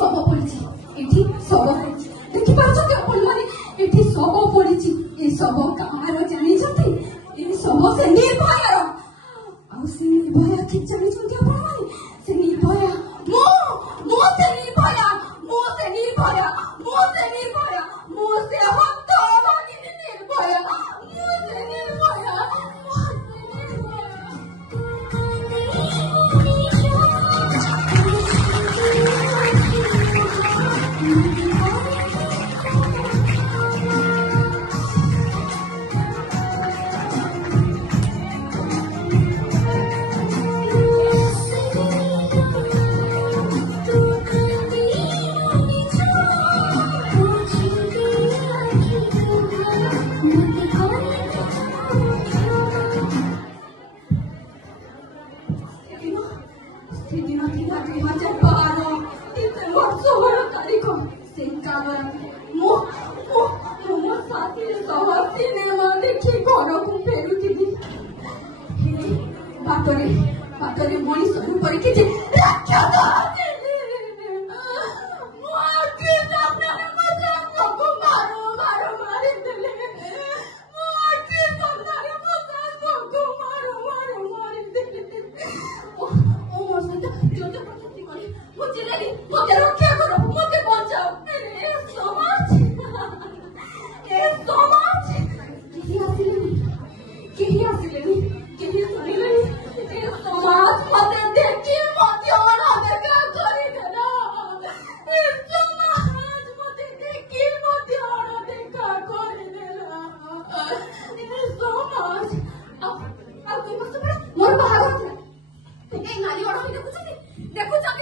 सब पड़ी एठी सब देखि पाछते अपन माने एठी सब पड़ी ए सब कामार जानि छथि ए सब से निर्भय आ से निर्भय कि जानि छथि अपन माने से निर्भय मो से निर्भय मो से निर्भय मो से निर्भय मो से हत्त भागिनी निर्भय मो से निर्भय बाटरे मनीष परीक्षे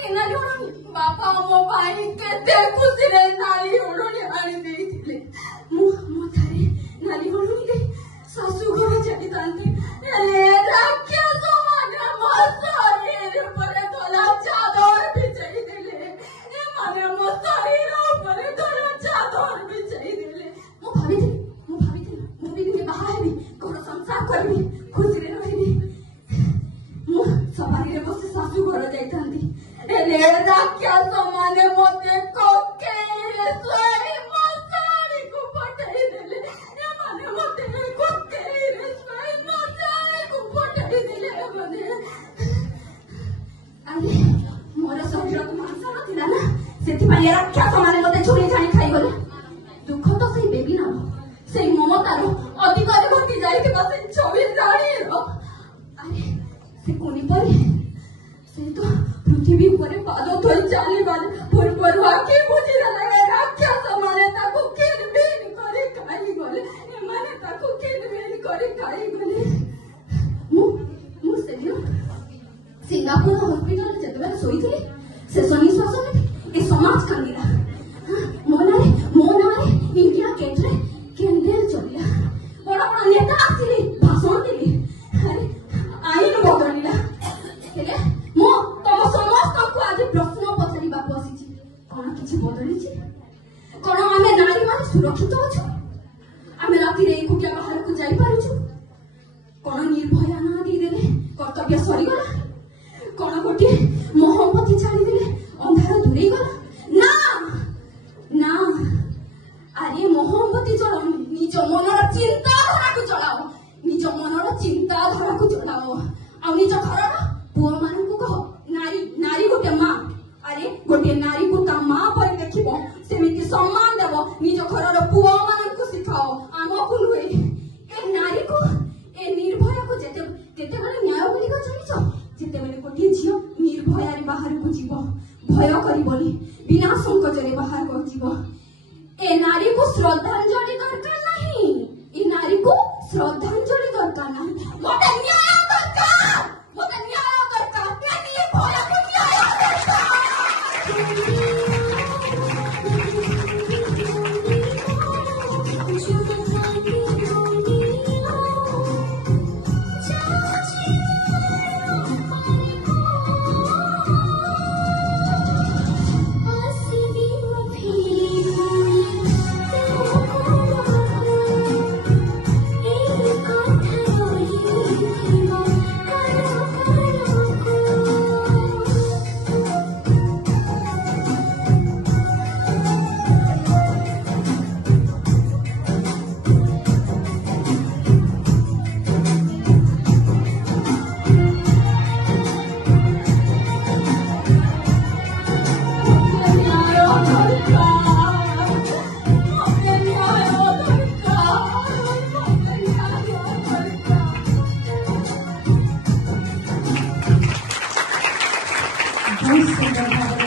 बापा मो भाई केते खुशी रे नाली ओढणी आनी देइथिले मो थारे नाली ओढणी दे सासू घर छाडी तांते एले राक्षस माने मो शरीर परे तोला चादर बिछाई देले ए माने मो शरीर परे तोला चादर बिछाई देले मो भाबिथि मो बिदिने बाहा हेबी घर संसार करबी खुशी रे रहिबी मो सवारी रे बसे सासू घर जाइतांती एले राक्षस माने मोते कोकेरे सोई मसारी को पटाई देले ए माने मोते कोकेरे सोई मसारी को पटाई देले माने अरे मोर शरीर को मांस नथिला ना सेति पई राक्षस माने मोते छुरी छाणी खाई गले दुख तो सेई बेबी ना सेई ममतार अधिकार घटी जाइथिबा से छवि जाणी रो अरे से कोनी परी से तो पृथ्वी ऊपर पाद थोड़ी चाली बाल फुल परवा के बुझी लगे राक्षस माने ताको किरबिन करे खाई गले माने ताको किरबिन करे खाई गले मु से जो सिंगापुर हॉस्पिटल जतबे सोईथले से सनी श्वास में ए समाज कांदिला मो नारे इंडिया गेट रे कैंडल चलिया बड़ा बड़ा नेता आसिले भाषण देली अरे आईन बदलिला हेले मो तम समस्त को आज प्रश्न पचारि बापू आसी कोन किछि बदली छी कोन आमे नारी माने सुरक्षित अछु आमे राति रे एकुटिया बाहर को जाई पारु छु कोन निर्भय ना दी देले कर्तव्य सरी गला कोन गोटी मोहब्बत छाड़ी देले अंधार दूरे गला ना ना अरे मोहब्बत चलो निज मनर चिंता धारा को चलाओ निज मनर चिंता धारा को चलाओ आ निज घरर पुआ मान को कह नारी नारी गोटे माँ अरे गोटे नारी को ता माँ पर देखिबो सेमिति सम्मान देबो निज घरर पुआ मान को सिखाओ आमको नुहे ए नारी को ए निर्भय को जेते बेले न्याय बोली का जानिछ जेते बेले गोटे झियो निर्भय रे बाहर को जीवो भय करिबोनी बिना संकोच रे बाहर को जीवो ए नारी को श्रद्धांजलि दरकार नहीं ए नारी को श्रद्धांजलि दरकार नहीं मोटे न्याय दरकार मोटे न्याय दरकार के लिए भय को न्याय दरकार ବହୁତ ସୁନ୍ଦର ଭାବରେ